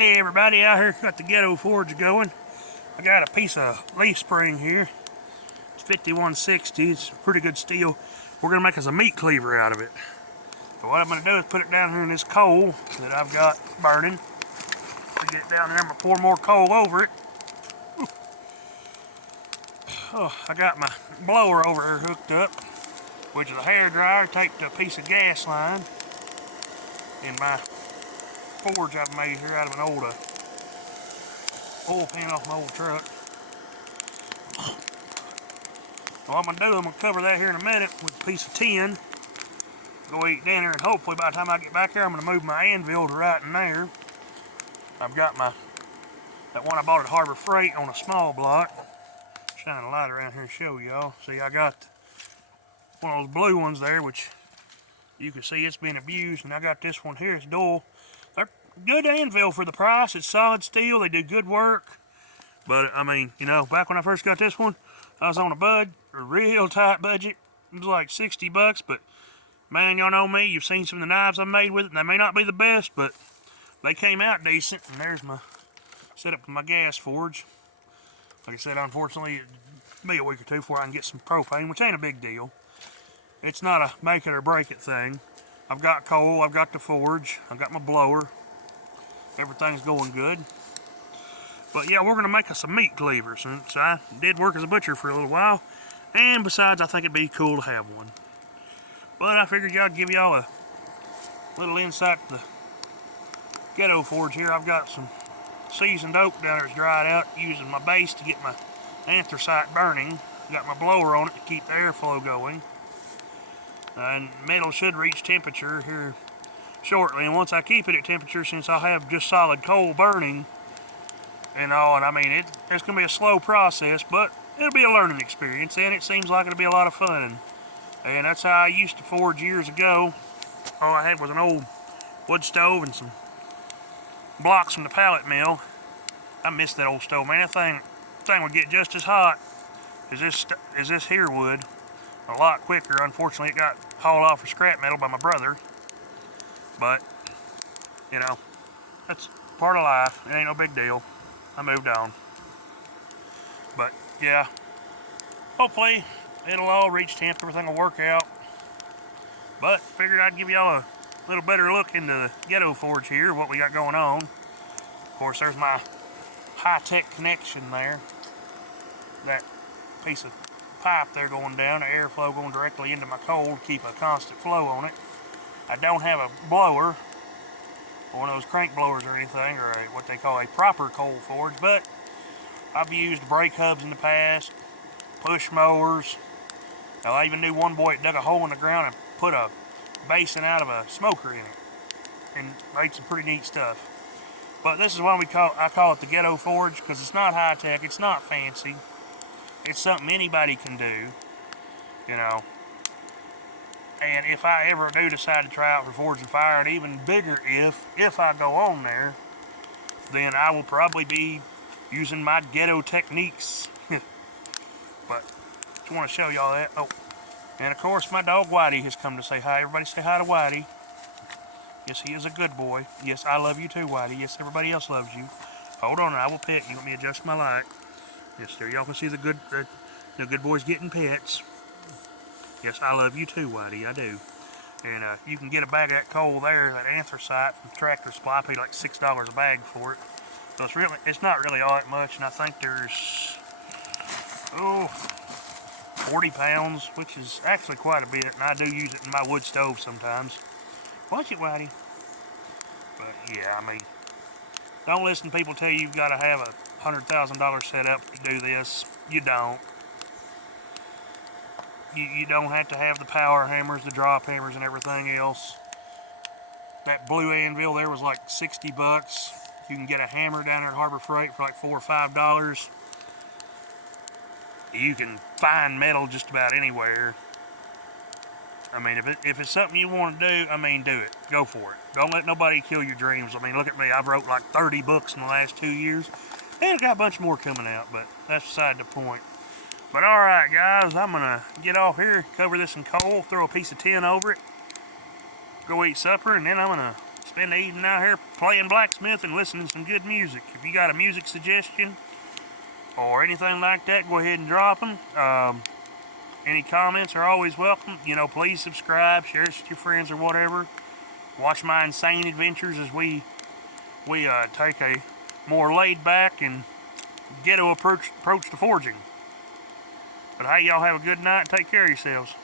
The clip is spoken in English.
Hey everybody, out here got the Ghetto forge going. I got a piece of leaf spring here. It's 5160, it's pretty good steel. We're gonna make us a meat cleaver out of it. So what I'm gonna do is put it down here in this coal that I've got burning. To get it down there, I'm gonna pour more coal over it. Oh, I got my blower over here hooked up, which is a hair dryer taped to a piece of gas line in my forge I've made here out of an old oil pan off my old truck. So what I'm gonna do, I'm gonna cover that here in a minute with a piece of tin. Go eat dinner, and hopefully by the time I get back there, I'm gonna move my anvil to right in there. I've got that one I bought at Harbor Freight on a small block. Shine a light around here and show y'all. See, I got one of those blue ones there, which you can see it's been abused, and I got this one here. It's dual. They're good anvil for the price. It's solid steel. They do good work. But I mean, you know, back when I first got this one, I was on a real tight budget. It was like 60 bucks, but man, y'all know me. You've seen some of the knives I made with it, and they may not be the best, but they came out decent. And there's my setup for my gas forge. Like I said, unfortunately, it'll be a week or two before I can get some propane, which ain't a big deal. It's not a make it or break it thing. I've got coal, I've got the forge, I've got my blower. Everything's going good. But yeah, we're gonna make us some meat cleavers, since I did work as a butcher for a little while. And besides, I think it'd be cool to have one. But I figured I'd give y'all a little insight to the Ghetto forge here. I've got some seasoned oak down there that's dried out, using my base to get my anthracite burning. Got my blower on it to keep the airflow going. And metal should reach temperature here shortly. And once I keep it at temperature, since I'll have just solid coal burning and all, and I mean, it's going to be a slow process, but it'll be a learning experience, and it seems like it'll be a lot of fun. And that's how I used to forge years ago. All I had was an old wood stove and some blocks from the pallet mill. I miss that old stove, man. That thing would get just as hot as this here would. A lot quicker. Unfortunately, it got hauled off for scrap metal by my brother. But, you know, that's part of life. It ain't no big deal. I moved on. But, yeah. Hopefully, it'll all reach temp. Everything will work out. But, figured I'd give y'all a little better look into the Ghetto forge here, what we got going on. Of course, there's my high-tech connection there. That piece of pipe there going down, the airflow going directly into my coal to keep a constant flow on it. I don't have a blower, or one of those crank blowers or anything, or what they call a proper coal forge, but I've used brake hubs in the past, push mowers. Now, I even knew one boy that dug a hole in the ground and put a basin out of a smoker in it, and made some pretty neat stuff. But this is why I call it the Ghetto forge, because it's not high tech, it's not fancy. It's something anybody can do, you know. And if I ever do decide to try out for Forge and Fire, and even bigger if I go on there, then I will probably be using my Ghetto techniques. But just want to show y'all that. Oh, and of course my dog Whitey has come to say hi. Everybody say hi to Whitey. Yes, he is a good boy. Yes, I love you too, Whitey. Yes, everybody else loves you. Hold on, I will pet you. Let me adjust my light. Yes, there y'all can see the good boys getting pets. Yes, I love you too, Whitey. I do. And you can get a bag of that coal there, that anthracite from Tractor Supply. I paid like $6 a bag for it. So it's not really all that much, and I think there's 40 pounds, which is actually quite a bit. And I do use it in my wood stove sometimes. Watch it, Whitey. But yeah, I mean, don't listen to people tell you you've got to have a $100,000 setup to do this. You don't. You don't have to have the power hammers, the drop hammers, and everything else. That blue anvil there was like 60 bucks. You can get a hammer down there at Harbor Freight for like $4 or $5. You can find metal just about anywhere. I mean, if it's something you want to do, I mean, do it. Go for it. Don't let nobody kill your dreams. I mean, look at me. I've wrote like 30 books in the last 2 years. And I've got a bunch more coming out, but that's beside the point. But alright, guys, I'm going to get off here, cover this in coal, throw a piece of tin over it, go eat supper, and then I'm going to spend spend the evening out here playing blacksmith and listening to some good music. If you got a music suggestion or anything like that, go ahead and drop them. Any comments are always welcome. You know, please subscribe, share it with your friends or whatever. Watch my insane adventures as we take a more laid back and ghetto approach to forging. But hey, y'all have a good night and take care of yourselves.